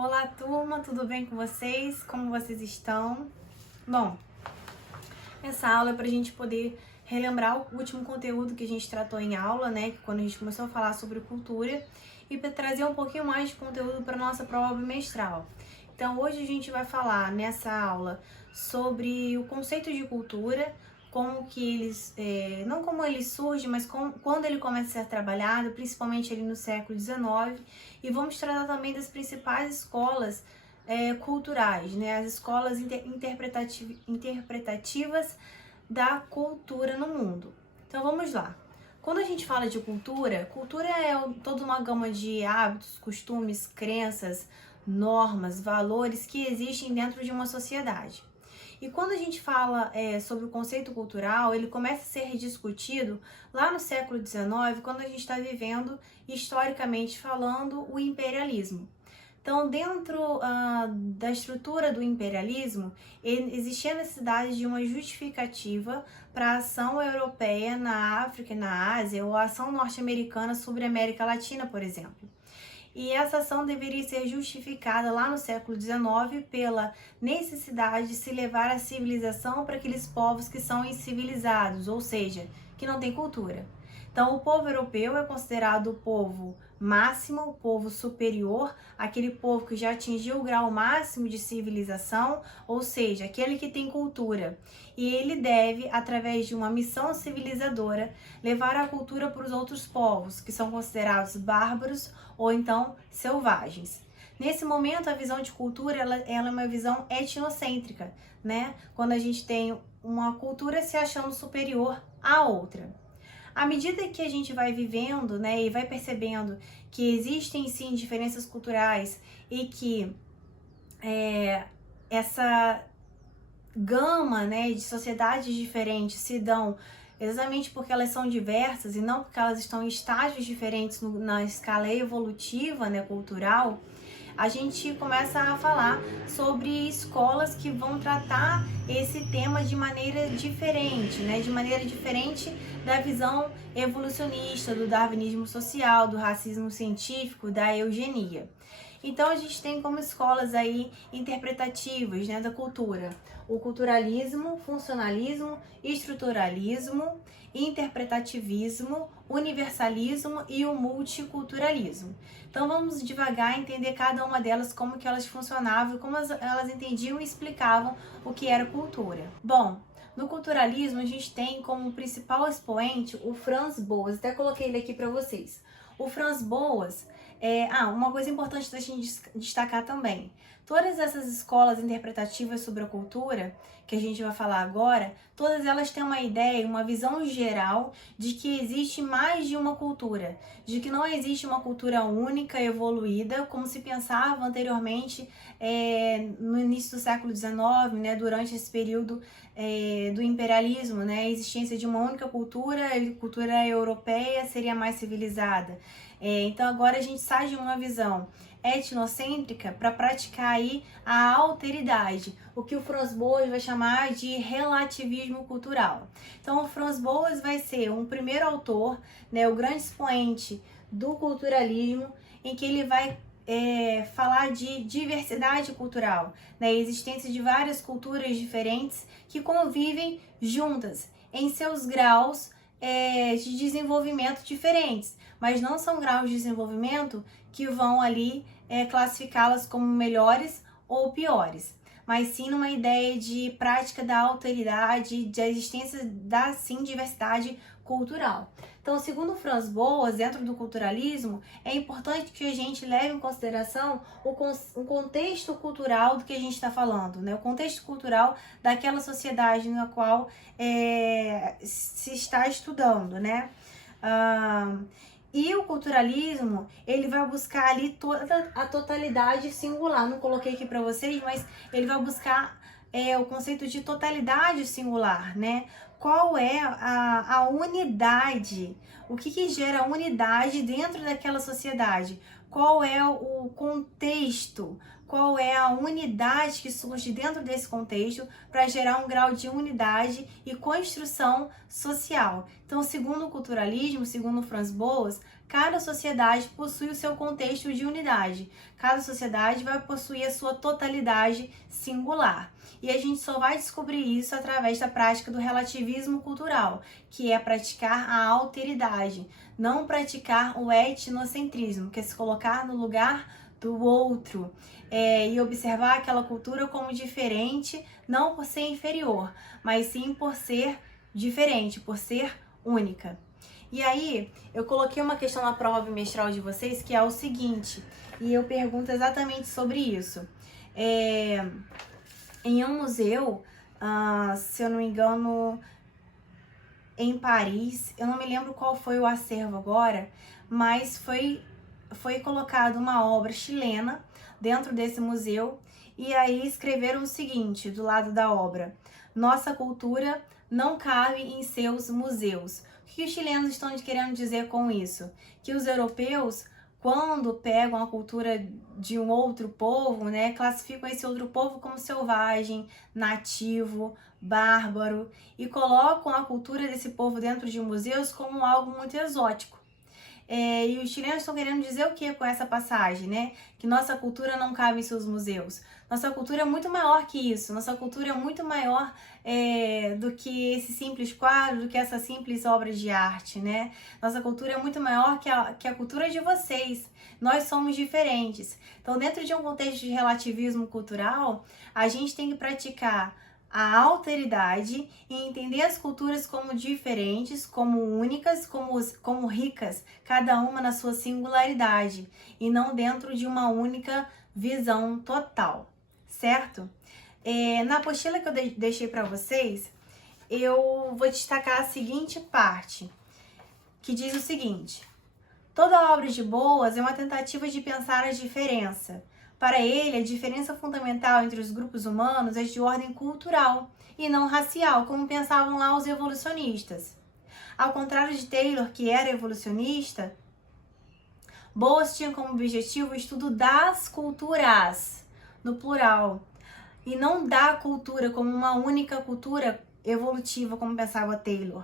Olá, turma, tudo bem com vocês? Como vocês estão? Bom, essa aula é para a gente poder relembrar o último conteúdo que a gente tratou em aula, né? Quando a gente começou a falar sobre cultura, e para trazer um pouquinho mais de conteúdo para nossa prova bimestral. Então, hoje a gente vai falar nessa aula sobre o conceito de cultura, como que eles, não como ele surge, mas quando ele começa a ser trabalhado, principalmente ali no século XIX, e vamos tratar também das principais escolas culturais, né? As escolas interpretativas da cultura no mundo. Então vamos lá. Quando a gente fala de cultura, cultura é toda uma gama de hábitos, costumes, crenças, normas, valores que existem dentro de uma sociedade. E quando a gente fala sobre o conceito cultural, ele começa a ser discutido lá no século XIX, quando a gente está vivendo, historicamente falando, o imperialismo. Então, dentro da estrutura do imperialismo, existia a necessidade de uma justificativa para a ação europeia na África e na Ásia, ou a ação norte-americana sobre a América Latina, por exemplo. E essa ação deveria ser justificada lá no século XIX pela necessidade de se levar a civilização para aqueles povos que são incivilizados, ou seja, que não têm cultura. Então, o povo europeu é considerado o povo máximo, o povo superior, aquele povo que já atingiu o grau máximo de civilização, ou seja, aquele que tem cultura. E ele deve, através de uma missão civilizadora, levar a cultura para os outros povos, que são considerados bárbaros ou então selvagens. Nesse momento, a visão de cultura ela é uma visão etnocêntrica, né? Quando a gente tem uma cultura se achando superior à outra. À medida que a gente vai vivendo, né, e vai percebendo que existem sim diferenças culturais e que essa gama, né, de sociedades diferentes se dão exatamente porque elas são diversas e não porque elas estão em estágios diferentes na escala evolutiva, né, cultural, a gente começa a falar sobre escolas que vão tratar esse tema de maneira diferente, né? De maneira diferente da visão evolucionista, do darwinismo social, do racismo científico, da eugenia. Então a gente tem como escolas aí interpretativas, né, da cultura: o culturalismo, funcionalismo, estruturalismo, interpretativismo, universalismo e o multiculturalismo. Então vamos devagar entender cada uma delas, como que elas funcionavam e como elas entendiam e explicavam o que era cultura. Bom, no culturalismo a gente tem como principal expoente o Franz Boas, até coloquei ele aqui para vocês. O Franz Boas uma coisa importante da gente destacar também: todas essas escolas interpretativas sobre a cultura, que a gente vai falar agora, todas elas têm uma ideia, uma visão geral de que existe mais de uma cultura, de que não existe uma cultura única, evoluída, como se pensava anteriormente no início do século XIX, né, durante esse período do imperialismo, né, a existência de uma única cultura, a cultura europeia seria mais civilizada. Então agora a gente sai de uma visão etnocêntrica para praticar aí a alteridade, o que o Franz Boas vai chamar de relativismo cultural. Então o Franz Boas vai ser um primeiro autor, né, o grande expoente do culturalismo, em que ele vai falar de diversidade cultural, né, a existência de várias culturas diferentes que convivem juntas em seus graus de desenvolvimento diferentes, mas não são graus de desenvolvimento que vão ali classificá-las como melhores ou piores, mas sim numa ideia de prática da alteridade, de existência da sim diversidade cultural. Então, segundo Franz Boas, dentro do culturalismo, é importante que a gente leve em consideração o contexto cultural do que a gente está falando, né? O contexto cultural daquela sociedade na qual se está estudando, né? E o culturalismo, ele vai buscar ali toda a totalidade singular. Não coloquei aqui para vocês, mas ele vai buscar o conceito de totalidade singular, né? Qual é a unidade? O que gera unidade dentro daquela sociedade? Qual é o contexto? qual é a unidade que surge dentro desse contexto para gerar um grau de unidade e construção social. Então, segundo o culturalismo, segundo Franz Boas, cada sociedade possui o seu contexto de unidade. Cada sociedade vai possuir a sua totalidade singular. E a gente só vai descobrir isso através da prática do relativismo cultural, que é praticar a alteridade, não praticar o etnocentrismo, que é se colocar no lugar do outro, e observar aquela cultura como diferente, não por ser inferior, mas sim por ser diferente, por ser única. E aí, eu coloquei uma questão na prova bimestral de vocês, que é o seguinte, e eu pergunto exatamente sobre isso. Em um museu, se eu não me engano, em Paris, eu não me lembro qual foi o acervo agora, mas foi colocada uma obra chilena dentro desse museu, e aí escreveram o seguinte do lado da obra: nossa cultura não cabe em seus museus. O que os chilenos estão querendo dizer com isso? Que os europeus, quando pegam a cultura de um outro povo, né, classificam esse outro povo como selvagem, nativo, bárbaro, e colocam a cultura desse povo dentro de museus como algo muito exótico. E os chilenos estão querendo dizer o que com essa passagem, né? Que nossa cultura não cabe em seus museus. Nossa cultura é muito maior que isso. Nossa cultura é muito maior do que esse simples quadro, do que essa simples obra de arte, né? Nossa cultura é muito maior que a cultura de vocês. Nós somos diferentes. Então, dentro de um contexto de relativismo cultural, a gente tem que praticar a alteridade e entender as culturas como diferentes, como únicas, como ricas, cada uma na sua singularidade e não dentro de uma única visão total, certo? Na apostila que eu deixei para vocês, eu vou destacar a seguinte parte, que diz o seguinte: toda obra de Boas é uma tentativa de pensar a diferença. Para ele, a diferença fundamental entre os grupos humanos é de ordem cultural e não racial, como pensavam lá os evolucionistas. Ao contrário de Taylor, que era evolucionista, Boas tinha como objetivo o estudo das culturas, no plural, e não da cultura como uma única cultura evolutiva, como pensava Taylor.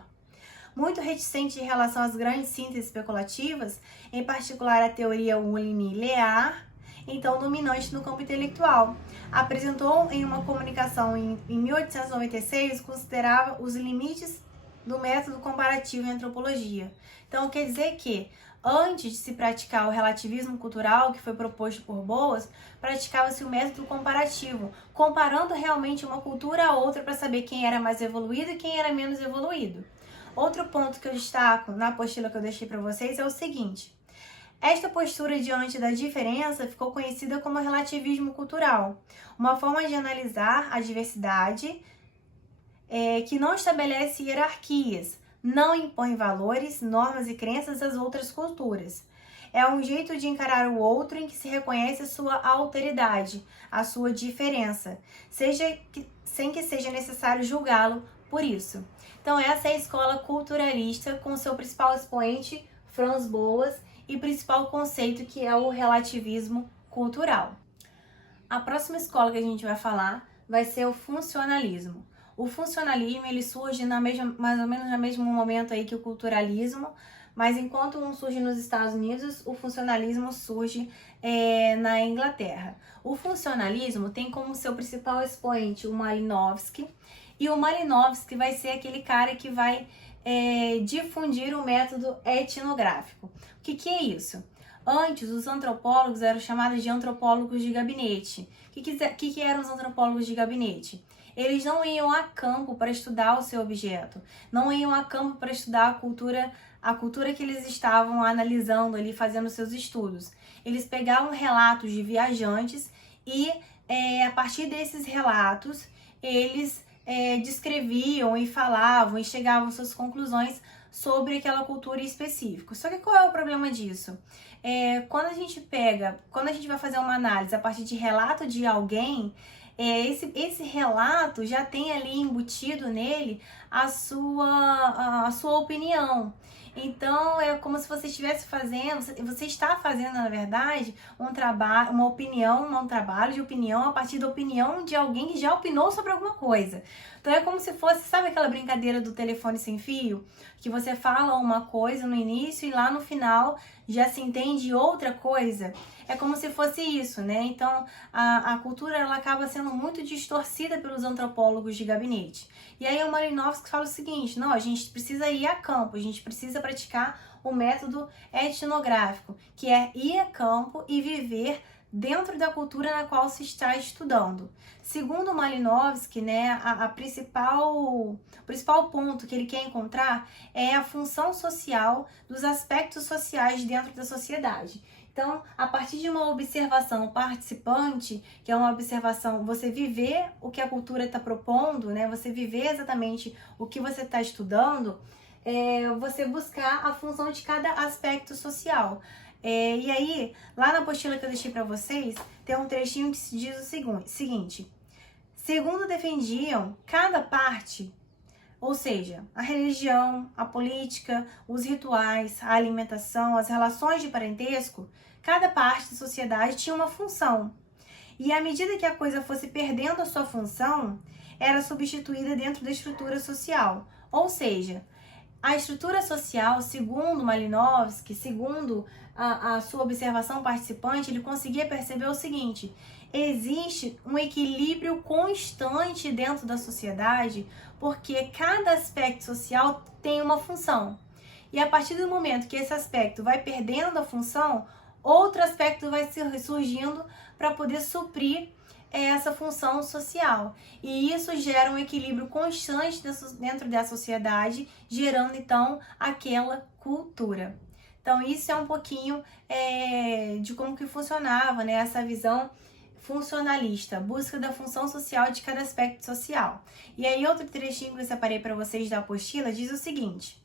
Muito reticente em relação às grandes sínteses especulativas, em particular a teoria unilinear, então dominante no campo intelectual. Apresentou em uma comunicação em 1896, considerava os limites do método comparativo em antropologia. Então, quer dizer que, antes de se praticar o relativismo cultural, que foi proposto por Boas, praticava-se o método comparativo, comparando realmente uma cultura a outra para saber quem era mais evoluído e quem era menos evoluído. Outro ponto que eu destaco na apostila que eu deixei para vocês é o seguinte: esta postura diante da diferença ficou conhecida como relativismo cultural, uma forma de analisar a diversidade que não estabelece hierarquias, não impõe valores, normas e crenças às outras culturas. É um jeito de encarar o outro em que se reconhece a sua alteridade, a sua diferença, sem que seja necessário julgá-lo por isso. Então essa é a escola culturalista com seu principal expoente, Franz Boas, e principal conceito, que é o relativismo cultural. A próxima escola que a gente vai falar vai ser o funcionalismo. O funcionalismo ele surge mais ou menos no mesmo momento aí que o culturalismo, mas enquanto um surge nos Estados Unidos, o funcionalismo surge na Inglaterra. O funcionalismo tem como seu principal expoente o Malinowski, e o Malinowski vai ser aquele cara que vai difundir o método etnográfico. O que é isso? Antes, os antropólogos eram chamados de antropólogos de gabinete. O que eram os antropólogos de gabinete? Eles não iam a campo para estudar o seu objeto, não iam a campo para estudar a cultura que eles estavam analisando ali, fazendo seus estudos. Eles pegavam relatos de viajantes e, a partir desses relatos, eles descreviam e falavam e chegavam às suas conclusões sobre aquela cultura específica. Só que qual é o problema disso? Quando a gente vai fazer uma análise a partir de relato de alguém, esse relato já tem ali embutido nele a sua opinião. Então é como se você estivesse fazendo, você está fazendo, na verdade, um trabalho, uma opinião, um trabalho de opinião a partir da opinião de alguém que já opinou sobre alguma coisa. Então é como se fosse, sabe aquela brincadeira do telefone sem fio? Que você fala uma coisa no início e lá no final já se entende outra coisa? É como se fosse isso, né? Então a cultura ela acaba sendo muito distorcida pelos antropólogos de gabinete. E aí o Malinowski fala o seguinte: não, a gente precisa ir a campo, a gente precisa praticar o método etnográfico, que é ir a campo e viver dentro da cultura na qual se está estudando. Segundo Malinowski, né, o principal ponto que ele quer encontrar é a função social dos aspectos sociais dentro da sociedade. Então, a partir de uma observação participante, que é uma observação, você viver o que a cultura está propondo, né? Você viver exatamente o que você está estudando, você buscar a função de cada aspecto social. E aí, lá na apostila que eu deixei para vocês, tem um trechinho que se diz o seguinte: segundo defendiam, cada parte, ou seja, a religião, a política, os rituais, a alimentação, as relações de parentesco, cada parte da sociedade tinha uma função. E à medida que a coisa fosse perdendo a sua função, era substituída dentro da estrutura social. Ou seja, a estrutura social, segundo Malinowski, segundo a sua observação participante, ele conseguia perceber o seguinte: existe um equilíbrio constante dentro da sociedade, porque cada aspecto social tem uma função. E a partir do momento que esse aspecto vai perdendo a função, outro aspecto vai surgindo para poder suprir essa função social. E isso gera um equilíbrio constante dentro da sociedade, gerando então aquela cultura. Então isso é um pouquinho de como que funcionava, né, essa visão funcionalista, busca da função social de cada aspecto social. E aí outro trechinho que eu separei para vocês da apostila diz o seguinte: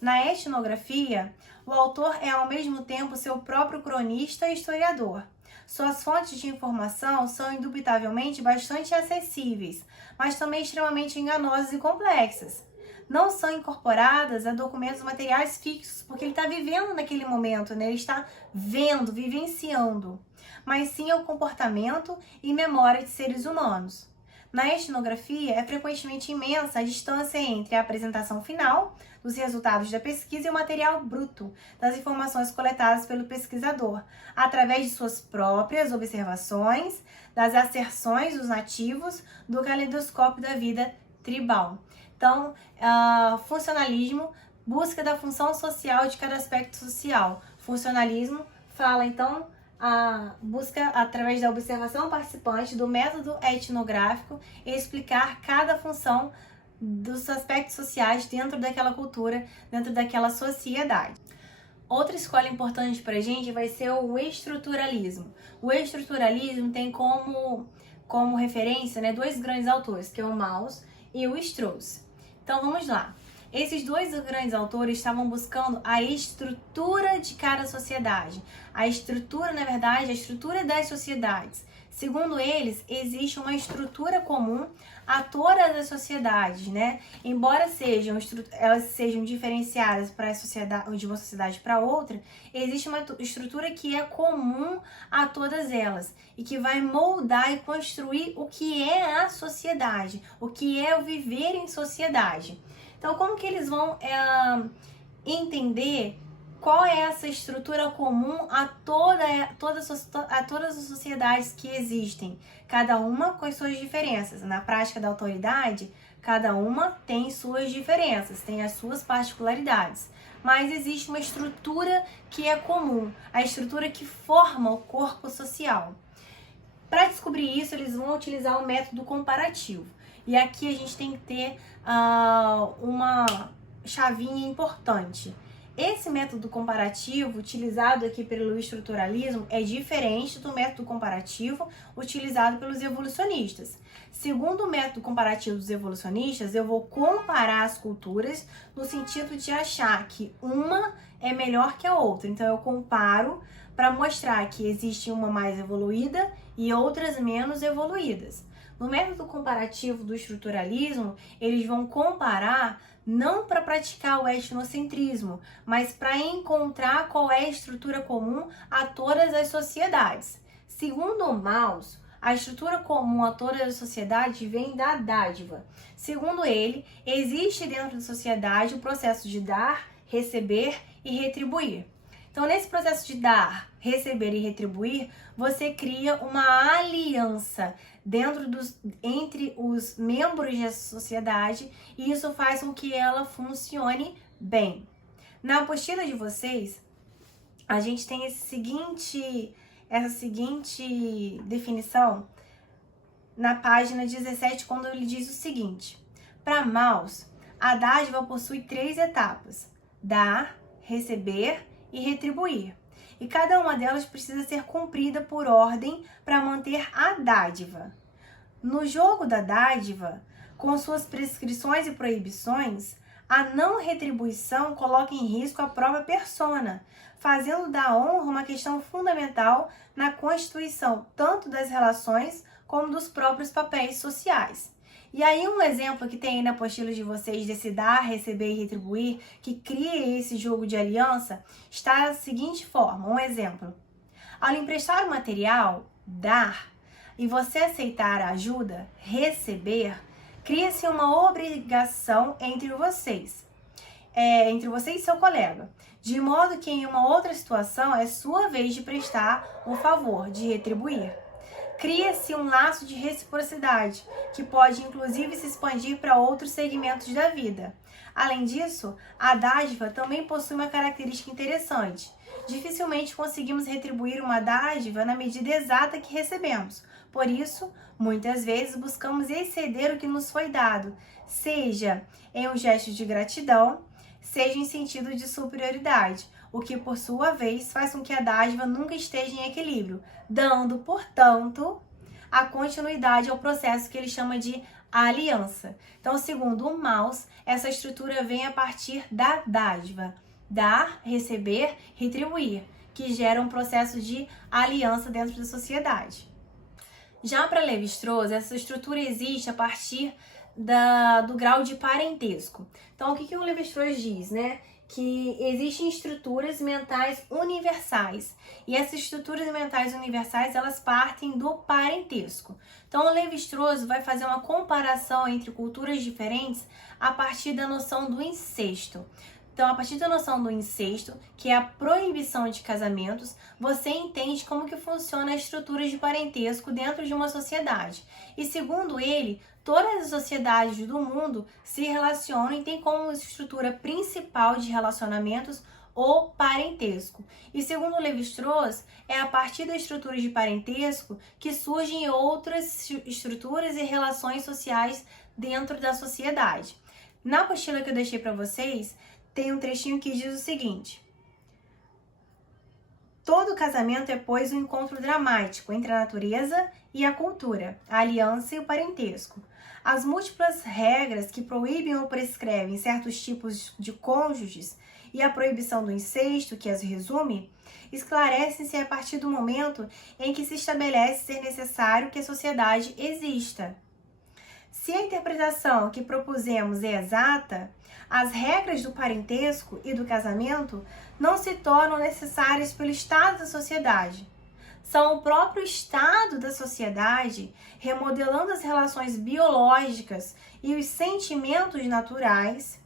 na etnografia, o autor é ao mesmo tempo seu próprio cronista e historiador. Suas fontes de informação são indubitavelmente bastante acessíveis, mas também extremamente enganosas e complexas. Não são incorporadas a documentos materiais fixos, porque ele está vivendo naquele momento, né? Ele está vendo, vivenciando, mas sim ao comportamento e memória de seres humanos. Na etnografia, é frequentemente imensa a distância entre a apresentação final dos resultados da pesquisa e o material bruto das informações coletadas pelo pesquisador, através de suas próprias observações, das asserções dos nativos, do caleidoscópio da vida tribal. Então, funcionalismo, busca da função social de cada aspecto social. Funcionalismo fala, então, a busca através da observação participante do método etnográfico e explicar cada função dos aspectos sociais dentro daquela cultura, dentro daquela sociedade. Outra escola importante para a gente vai ser o estruturalismo. O estruturalismo tem como referência, né, dois grandes autores, que é o Mauss e o Strauss. Então vamos lá. Esses dois grandes autores estavam buscando a estrutura de cada sociedade. A estrutura, na verdade, a estrutura das sociedades. Segundo eles, existe uma estrutura comum a todas as sociedades, né? Embora elas sejam diferenciadas para a sociedade, de uma sociedade para outra, existe uma estrutura que é comum a todas elas e que vai moldar e construir o que é a sociedade, o que é o viver em sociedade. Então, como que eles vão entender qual é essa estrutura comum a todas as sociedades que existem? Cada uma com as suas diferenças. Na prática da autoridade, cada uma tem suas diferenças, tem as suas particularidades. Mas existe uma estrutura que é comum, a estrutura que forma o corpo social. Para descobrir isso, eles vão utilizar o método comparativo. E aqui a gente tem que ter uma chavinha importante. Esse método comparativo utilizado aqui pelo estruturalismo é diferente do método comparativo utilizado pelos evolucionistas. Segundo o método comparativo dos evolucionistas, eu vou comparar as culturas no sentido de achar que uma é melhor que a outra. Então eu comparo para mostrar que existe uma mais evoluída e outras menos evoluídas. No método comparativo do estruturalismo, eles vão comparar não para praticar o etnocentrismo, mas para encontrar qual é a estrutura comum a todas as sociedades. Segundo o Mauss, a estrutura comum a todas as sociedades vem da dádiva. Segundo ele, existe dentro da sociedade o processo de dar, receber e retribuir. Então, nesse processo de dar, receber e retribuir, você cria uma aliança entre os membros da sociedade e isso faz com que ela funcione bem. Na apostila de vocês, a gente tem essa seguinte definição na página 17, quando ele diz o seguinte: para Mauss, a dádiva possui 3 etapas: dar, receber e retribuir. E cada uma delas precisa ser cumprida por ordem para manter a dádiva. No jogo da dádiva, com suas prescrições e proibições, a não retribuição coloca em risco a própria persona, fazendo da honra uma questão fundamental na constituição tanto das relações como dos próprios papéis sociais. E aí um exemplo que tem aí na apostila de vocês desse dar, receber e retribuir, que cria esse jogo de aliança, está da seguinte forma, um exemplo. Ao lhe emprestar o material, dar, e você aceitar a ajuda, receber, cria-se uma obrigação entre vocês e seu colega, de modo que em uma outra situação é sua vez de prestar o favor, de retribuir. Cria-se um laço de reciprocidade, que pode inclusive se expandir para outros segmentos da vida. Além disso, a dádiva também possui uma característica interessante. Dificilmente conseguimos retribuir uma dádiva na medida exata que recebemos. Por isso, muitas vezes buscamos exceder o que nos foi dado, seja em um gesto de gratidão, seja em sentido de superioridade, o que, por sua vez, faz com que a dádiva nunca esteja em equilíbrio, dando, portanto, a continuidade ao processo que ele chama de aliança. Então, segundo o Mauss, essa estrutura vem a partir da dádiva, dar, receber, retribuir, que gera um processo de aliança dentro da sociedade. Já para Lévi-Strauss, essa estrutura existe a partir do grau de parentesco. Então, o que o Lévi-Strauss diz, né? Que existem estruturas mentais universais. E essas estruturas mentais universais, elas partem do parentesco. Então, o Lévi-Strauss vai fazer uma comparação entre culturas diferentes a partir da noção do incesto. Então, a partir da noção do incesto, que é a proibição de casamentos, você entende como que funciona a estrutura de parentesco dentro de uma sociedade. E segundo ele, todas as sociedades do mundo se relacionam e têm como estrutura principal de relacionamentos o parentesco. E segundo Lévi-Strauss, é a partir da estrutura de parentesco que surgem outras estruturas e relações sociais dentro da sociedade. Na apostila que eu deixei para vocês, tem um trechinho que diz o seguinte: todo casamento é, pois, um encontro dramático entre a natureza e a cultura, a aliança e o parentesco. As múltiplas regras que proíbem ou prescrevem certos tipos de cônjuges e a proibição do incesto, que as resume, esclarecem-se a partir do momento em que se estabelece ser necessário que a sociedade exista. Se a interpretação que propusemos é exata, as regras do parentesco e do casamento não se tornam necessárias pelo estado da sociedade. São o próprio estado da sociedade, remodelando as relações biológicas e os sentimentos naturais,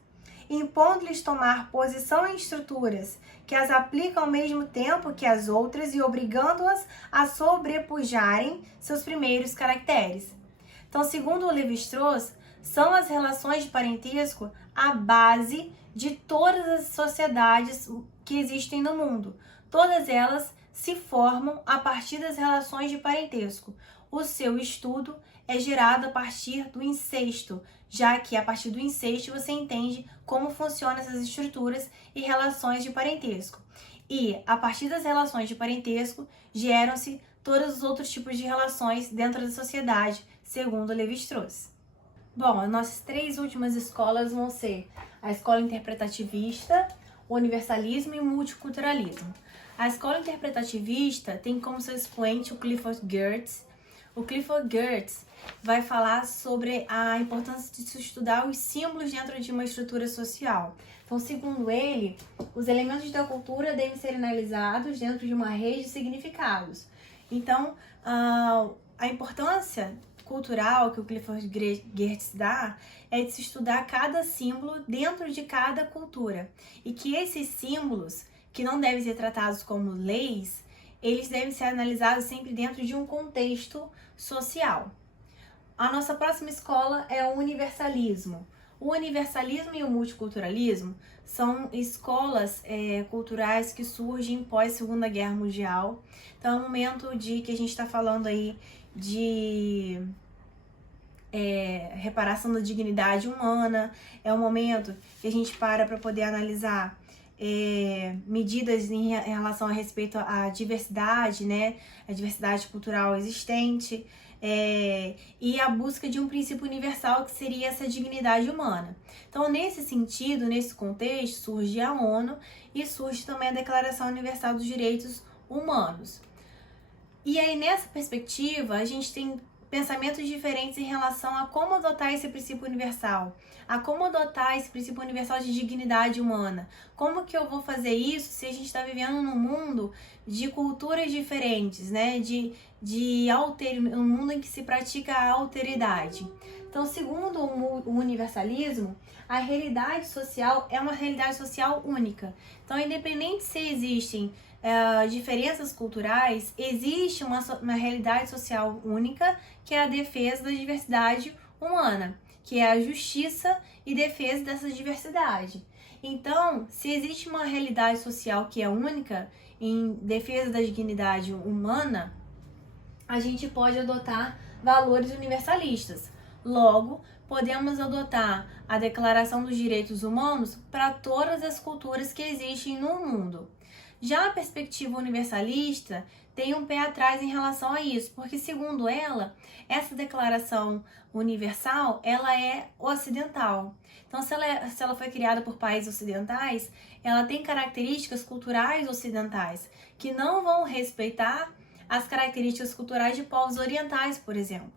impondo-lhes tomar posição em estruturas que as aplicam ao mesmo tempo que as outras e obrigando-as a sobrepujarem seus primeiros caracteres. Então, segundo o Lévi-Strauss, são as relações de parentesco a base de todas as sociedades que existem no mundo. Todas elas se formam a partir das relações de parentesco. O seu estudo é gerado a partir do incesto, já que a partir do incesto você entende como funcionam essas estruturas e relações de parentesco. E a partir das relações de parentesco geram-se todos os outros tipos de relações dentro da sociedade, segundo Lévi-Strauss. Bom, as nossas 3 últimas escolas vão ser a escola interpretativista, o universalismo e o multiculturalismo. A escola interpretativista tem como seu expoente o Clifford Geertz, O Clifford Geertz vai falar sobre a importância de se estudar os símbolos dentro de uma estrutura social. Então, segundo ele, os elementos da cultura devem ser analisados dentro de uma rede de significados. Então, a importância cultural que o Clifford Geertz dá é de se estudar cada símbolo dentro de cada cultura. E que esses símbolos, que não devem ser tratados como leis, eles devem ser analisados sempre dentro de um contexto social. A nossa próxima escola é o universalismo. O universalismo e o multiculturalismo são escolas culturais que surgem pós Segunda Guerra Mundial. Então, é um momento de que a gente está falando aí de reparação da dignidade humana. É um momento que a gente para poder analisar medidas em relação a respeito à diversidade, né? A diversidade cultural existente. E a busca de um princípio universal que seria essa dignidade humana. Então, nesse sentido, nesse contexto, surge a ONU e surge também a Declaração Universal dos Direitos Humanos. E aí, nessa perspectiva, a gente tem pensamentos diferentes em relação a como adotar esse princípio universal, a como adotar esse princípio universal de dignidade humana. Como que eu vou fazer isso se a gente está vivendo num mundo de culturas diferentes, né? Um mundo em que se pratica a alteridade. Então, segundo o universalismo, a realidade social é uma realidade social única. Então, independente se existem diferenças culturais, existe uma realidade social única, que é a defesa da diversidade humana, que é a justiça e defesa dessa diversidade. Então, se existe uma realidade social que é única em defesa da dignidade humana, a gente pode adotar valores universalistas. Logo, podemos adotar a Declaração dos Direitos Humanos para todas as culturas que existem no mundo. Já a perspectiva universalista tem um pé atrás em relação a isso, porque segundo ela, essa declaração universal, ela é ocidental. Então, se ela foi criada por países ocidentais, ela tem características culturais ocidentais, que não vão respeitar as características culturais de povos orientais, por exemplo.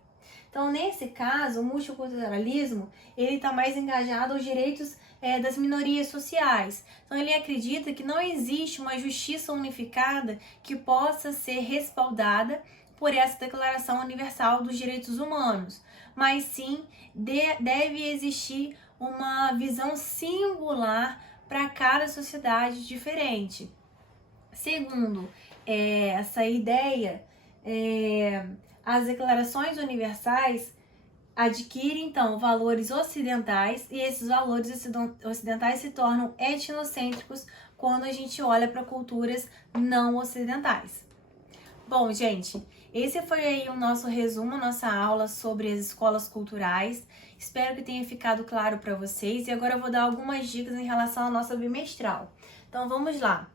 Então, nesse caso, o multiculturalismo, ele está mais engajado aos direitos das minorias sociais. Então, ele acredita que não existe uma justiça unificada que possa ser respaldada por essa Declaração Universal dos Direitos Humanos, mas sim deve existir uma visão singular para cada sociedade diferente. Segundo essa ideia, as declarações universais adquirem, então, valores ocidentais, e esses valores ocidentais se tornam etnocêntricos quando a gente olha para culturas não ocidentais. Bom, gente, esse foi aí o nosso resumo, nossa aula sobre as escolas culturais. Espero que tenha ficado claro para vocês, e agora eu vou dar algumas dicas em relação à nossa bimestral. Então, vamos lá.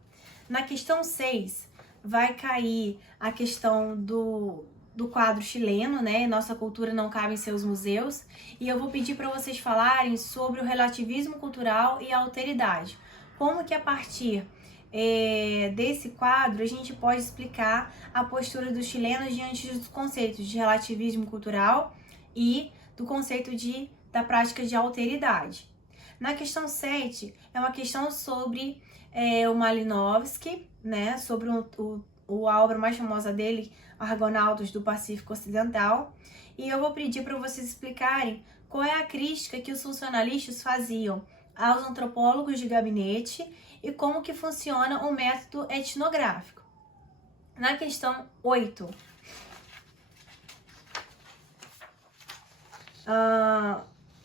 Na questão 6, vai cair a questão do quadro chileno, né? Nossa cultura não cabe em seus museus. E eu vou pedir para vocês falarem sobre o relativismo cultural e a alteridade. Como que a partir desse quadro a gente pode explicar a postura dos chilenos diante dos conceitos de relativismo cultural e do conceito da prática de alteridade. Na questão 7, é uma questão sobre o Malinowski, né? Sobre a obra mais famosa dele, Argonautas do Pacífico Ocidental, e eu vou pedir para vocês explicarem qual é a crítica que os funcionalistas faziam aos antropólogos de gabinete e como que funciona o método etnográfico. Na questão 8,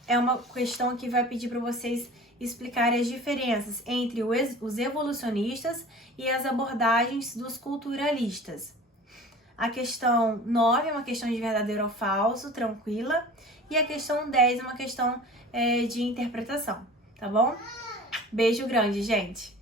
é uma questão que vai pedir para vocês explicarem as diferenças entre os evolucionistas e as abordagens dos culturalistas. A questão 9 é uma questão de verdadeiro ou falso, tranquila. E a questão 10 é uma questão de interpretação, tá bom? Beijo grande, gente!